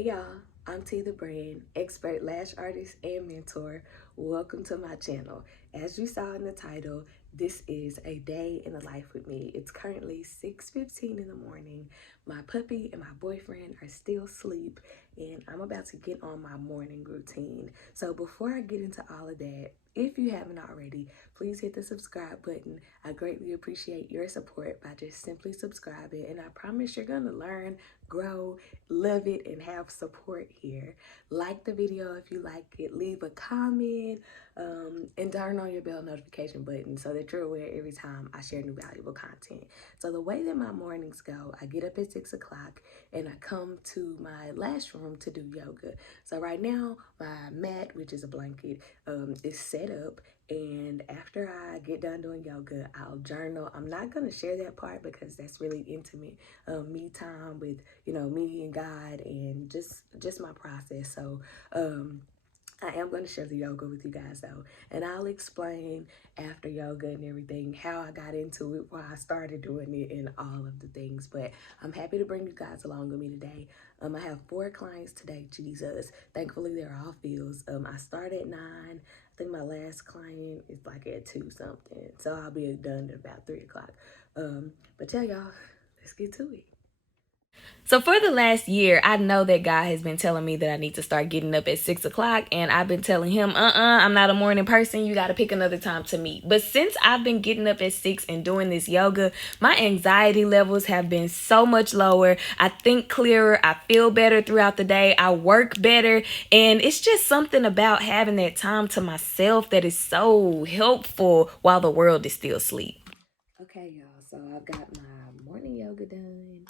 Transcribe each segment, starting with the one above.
Hey y'all, I'm T the Brand, expert lash artist and mentor. Welcome to my channel. As you saw in the title, this is a day in the life with me. It's currently 6:15 in the morning. My puppy and my boyfriend are still asleep, and I'm about to get on my morning routine. So before I get into all of that, if you haven't already, please hit the subscribe button. I greatly appreciate your support by just simply subscribing, and I promise you're gonna learn, grow, love it, and have support here. Like the video if you like it, leave a comment, and turn on your bell notification button so that you're aware every time I share new valuable content. So the way that my mornings go, I get up at 6 o'clock and I come to my lash room to do yoga. So right now my mat, which is a blanket, is set up, and after I get done doing yoga, I'll journal. I'm not gonna share that part because that's really intimate, me time with me and God, and just my process. So I am going to share the yoga with you guys though, and I'll explain after yoga and everything how I got into it, why I started doing it, and all of the things. But I'm happy to bring you guys along with me today. I have 4 clients today, Jesus. Thankfully, they're all fills. I start at 9. I think my last client is like at 2 something. So I'll be done at about 3 o'clock. But tell y'all, let's get to it. So for the last year, I know that God has been telling me that I need to start getting up at 6 o'clock. And I've been telling him, I'm not a morning person. You got to pick another time to meet. But since I've been getting up at 6 and doing this yoga, my anxiety levels have been so much lower. I think clearer. I feel better throughout the day. I work better. And it's just something about having that time to myself that is so helpful while the world is still asleep. Okay, y'all. So I've got my morning yoga done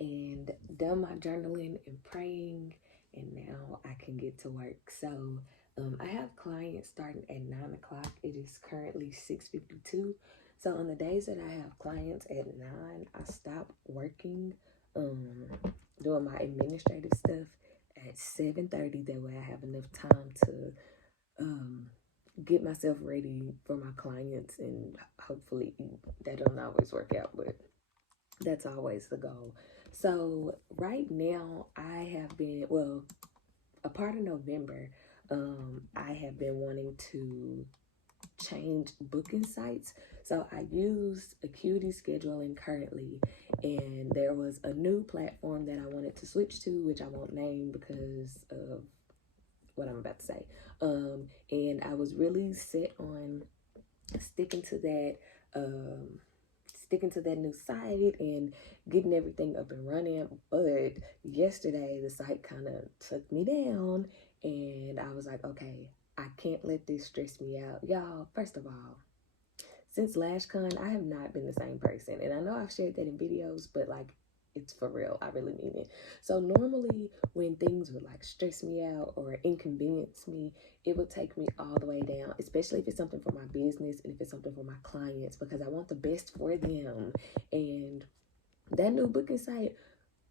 and done my journaling and praying, and now I can get to work. So I have clients starting at 9 o'clock. It is currently 6:52. So on the days that I have clients at 9, I stop working, doing my administrative stuff at 7:30. That way I have enough time to get myself ready for my clients and hopefully eat. That don't always work out, but that's always the goal. So right now I have been, well, a part of November, I have been wanting to change booking sites. So I use Acuity Scheduling currently, and there was a new platform that I wanted to switch to, which I won't name because of what I'm about to say. And I was really set on sticking to that, new site and getting everything up and running. But yesterday the site kind of took me down, and I was like, okay, I can't let this stress me out. Y'all, first of all, since LashCon, I have not been the same person. And I know I've shared that in videos, but like, it's for real. I really mean it. So normally when things would like stress me out or inconvenience me, it would take me all the way down, especially if it's something for my business and if it's something for my clients, because I want the best for them. And that new booking site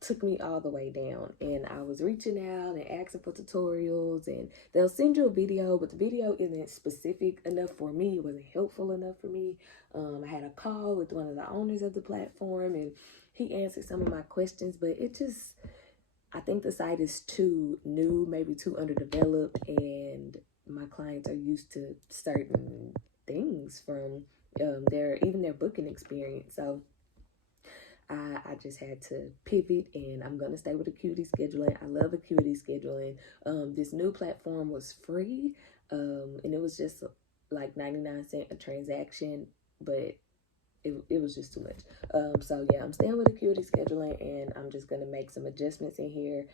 took me all the way down, and I was reaching out and asking for tutorials, and they'll send you a video, but the video isn't specific enough for me. It wasn't helpful enough for me. I had a call with one of the owners of the platform, and he answered some of my questions, but I think the site is too new, maybe too underdeveloped, and my clients are used to certain things from their booking experience. So I just had to pivot, and I'm going to stay with Acuity Scheduling. I love Acuity Scheduling. This new platform was free, and it was just like 99 cents a transaction, but it was just too much. So yeah, I'm staying with Acuity Scheduling, and I'm just going to make some adjustments in here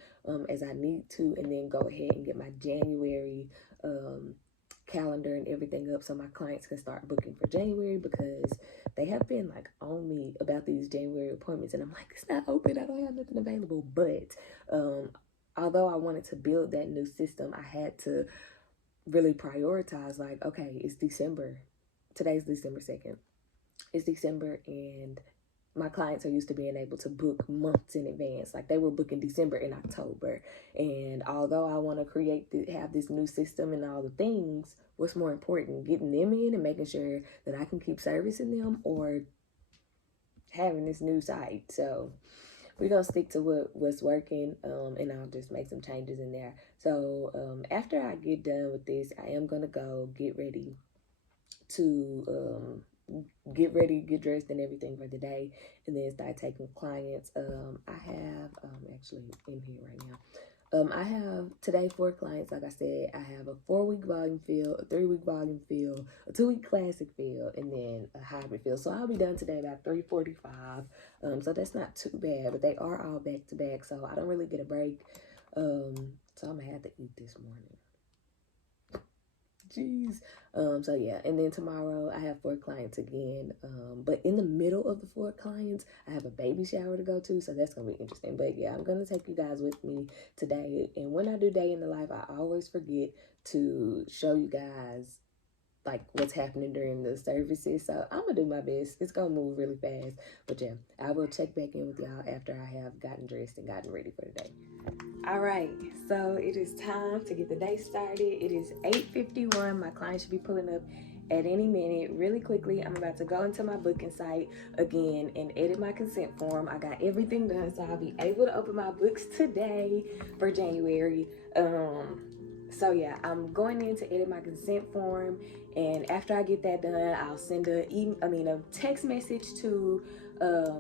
as I need to, and then go ahead and get my January calendar and everything up so my clients can start booking for January, because they have been like on me about these January appointments, and I'm like, it's not open, I don't have nothing available. But although I wanted to build that new system, I had to really prioritize, like, okay, it's December. Today's December 2nd. It's December, and my clients are used to being able to book months in advance. Like, they were booking December and October. And although I want to have this new system and all the things, what's more important, getting them in and making sure that I can keep servicing them, or having this new site? So we're gonna stick to what's working, and I'll just make some changes in there. So after I get done with this, I am gonna go get ready to get dressed and everything for the day, and then start taking clients. I have actually in here right now. I have today 4 clients. Like I said, I have a 4-week volume fill, a 3-week volume fill, a 2-week classic fill, and then a hybrid fill. So I'll be done today about 3:45. So that's not too bad, but they are all back to back, so I don't really get a break. So I'm gonna have to eat this morning. Jeez. So yeah, and then tomorrow I have 4 clients again. But in the middle of the 4 clients, I have a baby shower to go to, so that's gonna be interesting. But yeah, I'm gonna take you guys with me today. And when I do day in the life, I always forget to show you guys like what's happening during the services. So I'm gonna do my best. It's gonna move really fast. But yeah, I will check back in with y'all after I have gotten dressed and gotten ready for the day. All right, so it is time to get the day started. It is 8:51. My client should be pulling up at any minute. Really quickly, I'm about to go into my booking site again and edit my consent form. I got everything done, so I'll be able to open my books today for January. So yeah, I'm going in to edit my consent form, and after I get that done, I'll send a text message to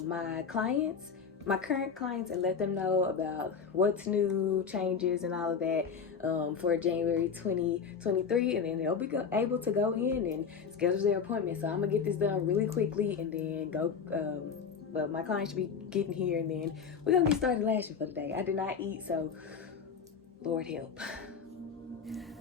my clients, my current clients, and let them know about what's new, changes, and all of that for January 2023, and then they'll be able to go in and schedule their appointment. So I'm gonna get this done really quickly and then go. Well, my client should be getting here, and then we're gonna get started lashing for the day. I did not eat, so Lord help.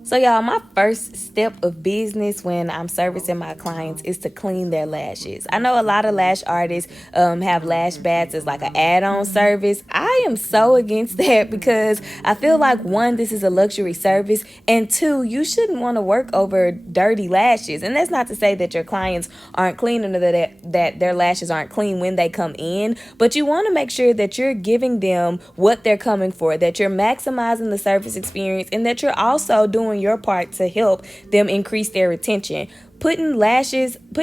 So y'all, my first step of business when I'm servicing my clients is to clean their lashes. I know a lot of lash artists have lash baths as like an add-on service. I am so against that because I feel like, 1, this is a luxury service, and 2, you shouldn't want to work over dirty lashes. And that's not to say that your clients aren't clean or that their lashes aren't clean when they come in, but you want to make sure that you're giving them what they're coming for, that you're maximizing the service experience, and that you're also doing your part to help them increase their retention. Putting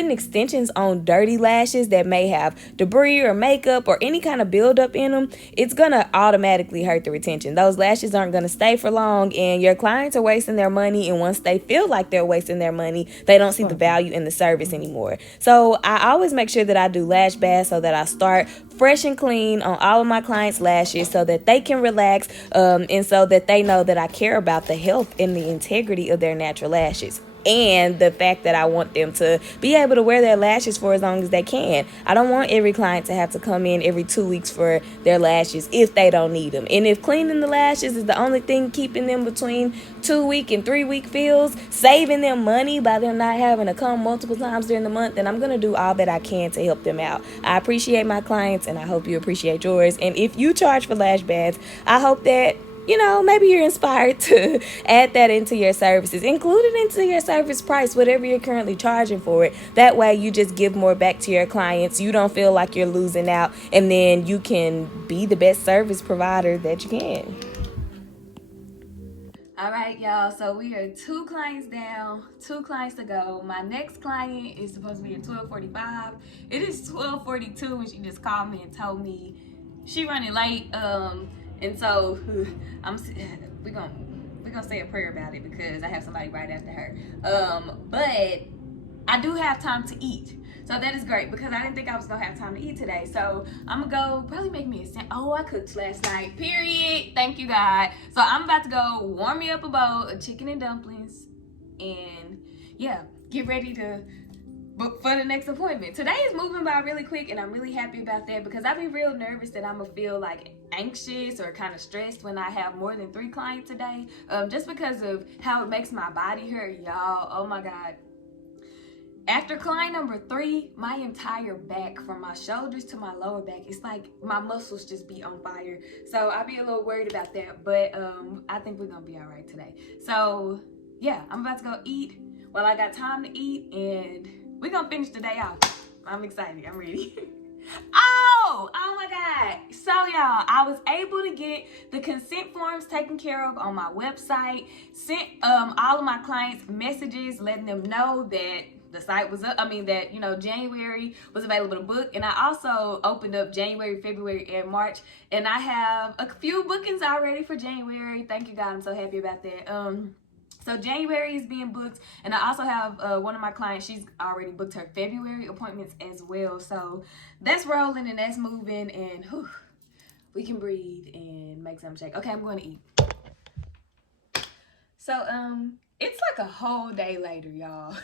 extensions on dirty lashes that may have debris or makeup or any kind of buildup in them, it's gonna automatically hurt the retention. Those lashes aren't gonna stay for long, and your clients are wasting their money, and once they feel like they're wasting their money, they don't see the value in the service anymore. So I always make sure that I do lash baths so that I start fresh and clean on all of my clients' lashes so that they can relax, and so that they know that I care about the health and the integrity of their natural lashes, and the fact that I want them to be able to wear their lashes for as long as they can. I don't want every client to have to come in every 2 weeks for their lashes if they don't need them. And if cleaning the lashes is the only thing keeping them between 2-week and 3-week fills, saving them money by them not having to come multiple times during the month, then I'm going to do all that I can to help them out. I appreciate my clients, and I hope you appreciate yours. And if you charge for lash baths, I hope that maybe you're inspired to add that into your services. Include it into your service price, whatever you're currently charging for it. That way you just give more back to your clients. You don't feel like you're losing out, and then you can be the best service provider that you can. All right, y'all, so we are 2 clients down, 2 clients to go. My next client is supposed to be at 12:45. It is 12:42, and she just called me and told me she running late. And so we're gonna say a prayer about it because I have somebody right after her. But I do have time to eat. So that is great because I didn't think I was gonna have time to eat today. So I'm gonna go probably make me a sandwich. Oh, I cooked last night, period. Thank you, God. So I'm about to go warm me up a bowl of chicken and dumplings, and yeah, get ready to book for the next appointment. Today is moving by really quick, and I'm really happy about that because I've been real nervous that I'm gonna feel like anxious or kind of stressed when I have more than 3 clients a day, just because of how it makes my body hurt, y'all. Oh my God. After client number 3, my entire back, from my shoulders to my lower back, it's like my muscles just be on fire. So I'll be a little worried about that, but I think we're gonna be all right today. So yeah, I'm about to go eat while I got time to eat, and we're gonna finish the day off. I'm excited. I'm ready. Oh my God. So y'all, I was able to get the consent forms taken care of on my website, sent all of my clients messages letting them know that the site was up. I mean that, January was available to book. And I also opened up January, February, and March. And I have a few bookings already for January. Thank you, God. I'm so happy about that. So January is being booked, and I also have one of my clients, she's already booked her February appointments as well. So that's rolling and that's moving, and whew, we can breathe and make some shake. Okay, I'm going to eat. So it's like a whole day later, y'all.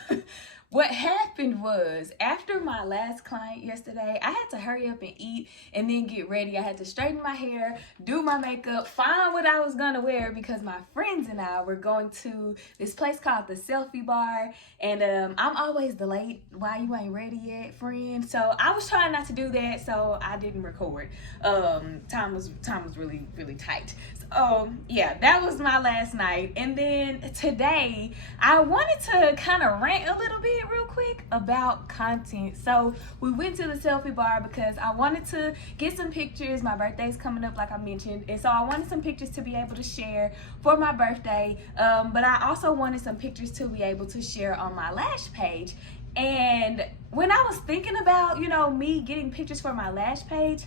What happened was, after my last client yesterday, I had to hurry up and eat and then get ready. I had to straighten my hair, do my makeup, find what I was gonna wear, because my friends and I were going to this place called the Selfie Bar. And I'm always the late, why you ain't ready yet friend. So I was trying not to do that, so I didn't record. Time was really, really tight. So yeah, that was my last night. And then today I wanted to kind of rant a little bit real quick about content. So we went to the Selfie Bar because I wanted to get some pictures. My birthday's coming up, like I mentioned, and so I wanted some pictures to be able to share for my birthday, but I also wanted some pictures to be able to share on my Lash page. And when I was thinking about, me getting pictures for my Lash page,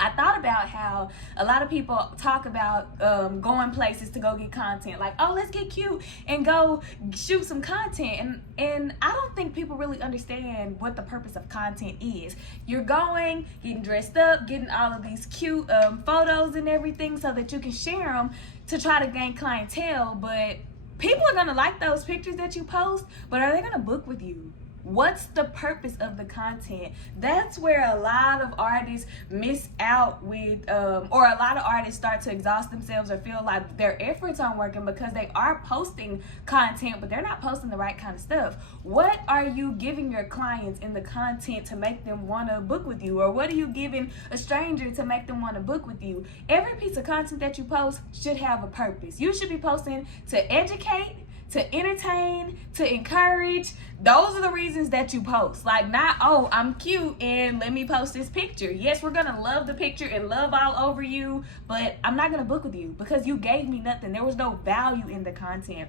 I thought about how a lot of people talk about going places to go get content. Like, oh, let's get cute and go shoot some content. And I don't think people really understand what the purpose of content is. You're going, getting dressed up, getting all of these cute photos and everything so that you can share them to try to gain clientele. But people are going to like those pictures that you post, but are they going to book with you? What's the purpose of the content? That's where a lot of artists miss out with, or a lot of artists start to exhaust themselves or feel like their efforts aren't working because they are posting content, but they're not posting the right kind of stuff. What are you giving your clients in the content to make them want to book with you? Or what are you giving a stranger to make them want to book with you? Every piece of content that you post should have a purpose. You should be posting to educate, to entertain, to encourage. Those are the reasons that you post. Like, not, oh, I'm cute and let me post this picture. Yes, we're gonna love the picture and love all over you, but I'm not gonna book with you because you gave me nothing. There was no value in the content.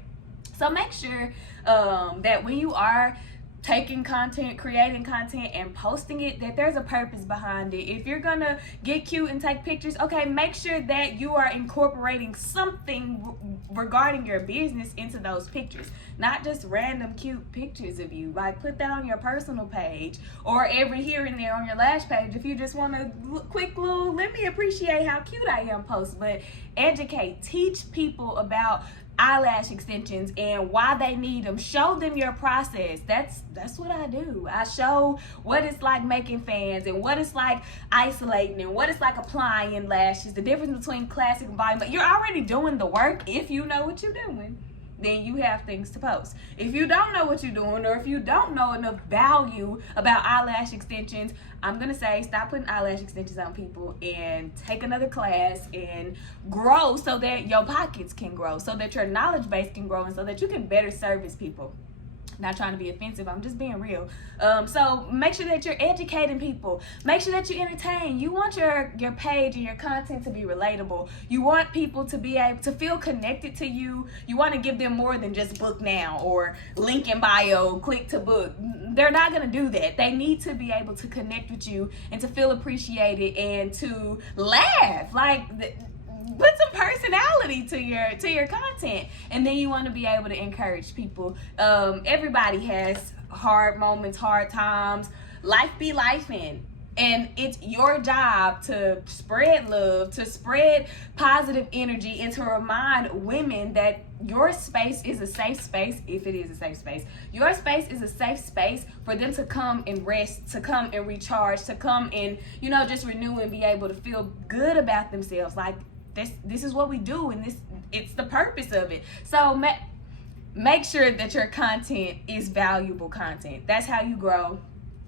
So make sure that when you are taking content, creating content, and posting it, that there's a purpose behind it. If you're gonna get cute and take pictures, okay, make sure that you are incorporating something regarding your business into those pictures, not just random cute pictures of you. Like, put that on your personal page or every here and there on your Lash page if you just want a quick little, let me appreciate how cute I am post. But educate, teach people about eyelash extensions and why they need them. Show them your process. That's what I do. I show what it's like making fans and what it's like isolating and what it's like applying lashes, the difference between classic and volume. But you're already doing the work. If you know what you're doing, then you have things to post. If you don't know what you're doing, or if you don't know enough value about eyelash extensions, I'm gonna say stop putting eyelash extensions on people and take another class and grow so that your pockets can grow, so that your knowledge base can grow, and so that you can better service people. Not trying to be offensive, I'm just being real. So make sure that you're educating people. Make sure that you entertain. You want your page and your content to be relatable. You want people to be able to feel connected to you. You want to give them more than just book now or link in bio, click to book. They're not gonna do that. They need to be able to connect with you and to feel appreciated and to laugh. Like, put some personality to your content. And then you want to be able to encourage people. Everybody has hard moments, hard times. Life be lifing. And it's your job to spread love, to spread positive energy, and to remind women that your space is a safe space, if it is a safe space. Your space is a safe space for them to come and rest, to come and recharge, to come and, just renew and be able to feel good about themselves. Like, this is what we do, and it's the purpose of it. So make sure that your content is valuable content. That's how you grow.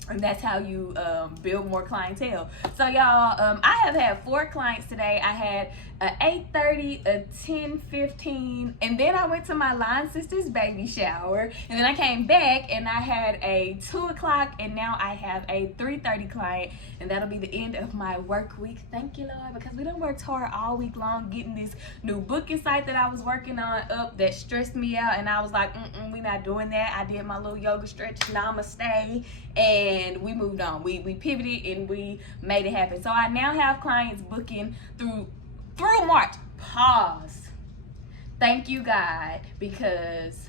And that's how you build more clientele. So y'all, I have had 4 clients today. I had a 8:30, a 10:15, and then I went to my line sister's baby shower, and then I came back and I had a 2 o'clock, and now I have a 3:30 client, and that'll be the end of my work week. Thank you, Lord, because we done worked hard all week long getting this new booking site that I was working on up that stressed me out, and I was like, we not doing that. I did my little yoga stretch, namaste, and we moved on. We pivoted and we made it happen. So I now have clients booking through March. Pause. Thank you, God, because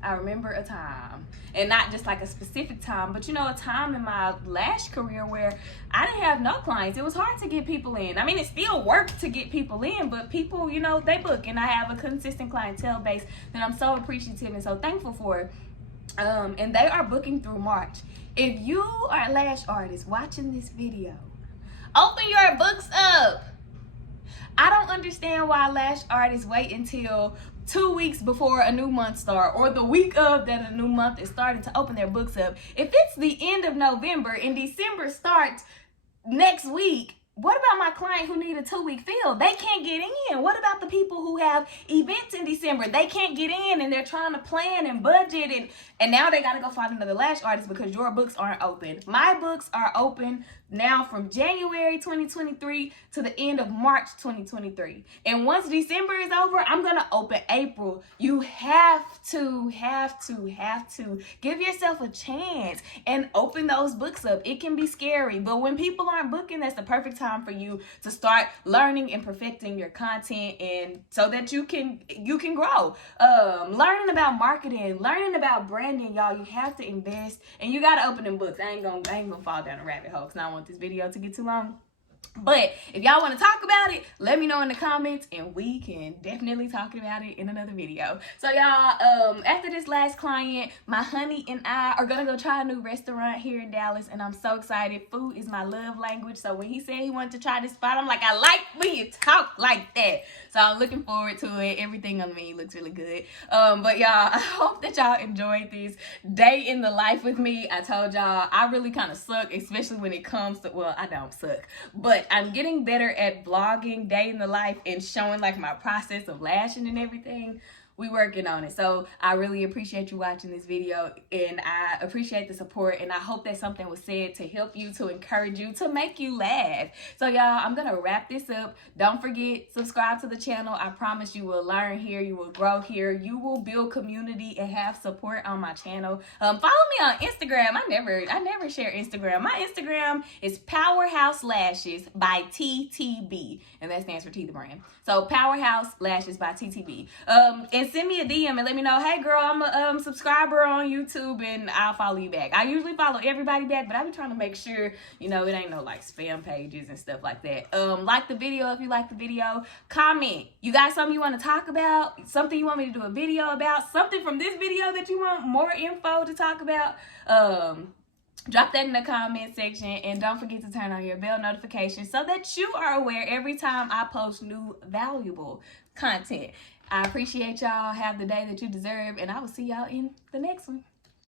I remember a time, and not just like a specific time, but you know, a time in my lash career where I didn't have no clients. It was hard to get people in. I mean, it still worked to get people in, but people, you know, they book, and I have a consistent clientele base that I'm so appreciative and so thankful for. And they are booking through March. If you are a lash artist watching this video, open your books up. I don't understand why lash artists wait until 2 weeks before a new month starts, or the week of that a new month is starting to open their books up. If it's the end of November and December starts next week, what about my client who need a 2-week fill? They can't get in. What about the people who have events in December? They can't get in, and they're trying to plan and budget, and now they got to go find another lash artist because your books aren't open. My books are open now from January 2023 to the end of March 2023. And once December is over, I'm going to open April. You have to give yourself a chance and open those books up. It can be scary, but when people aren't booking, that's the perfect time for you to start learning and perfecting your content, and so that you can grow. Learning about marketing, learning about branding, y'all. You have to invest, and you got to open them books. I ain't gonna fall down a rabbit hole because I don't want this video to get too long. But if y'all want to talk about it, let me know in the comments, and we can definitely talk about it in another video. So y'all, after this last client, my honey and I are gonna go try a new restaurant here in Dallas, and I'm so excited. Food is my love language, so when he said he wanted to try this spot, I'm like, I like when you talk like that. So I'm looking forward to it. Everything on me looks really good. But y'all, I hope that y'all enjoyed this day in the life with me. I told y'all I really kind of suck, especially when it comes to, well, I don't suck, but I'm getting better at vlogging day in the life and showing like my process of lashing and everything. We working on it. So I really appreciate you watching this video, and I appreciate the support, and I hope that something was said to help you, to encourage you, to make you laugh. So y'all, I'm gonna wrap this up. Don't forget, subscribe to the channel. I promise you will learn here, you will grow here, you will build community and have support on my channel. Follow me on Instagram. I never share Instagram. My Instagram is Powerhouse Lashes by TTB, and that stands for T the brand. So Powerhouse Lashes by TTB. And send me a DM and let me know, hey girl, I'm a subscriber on YouTube, and I'll follow you back. I usually follow everybody back, but I be trying to make sure, you know, it ain't no like spam pages and stuff like that. Like the video if you like the video. Comment. You got something you want to talk about? Something you want me to do a video about? Something from this video that you want more info to talk about? Drop that in the comment section, and don't forget to turn on your bell notification so that you are aware every time I post new valuable content. I appreciate y'all. Have the day that you deserve, and I will see y'all in the next one.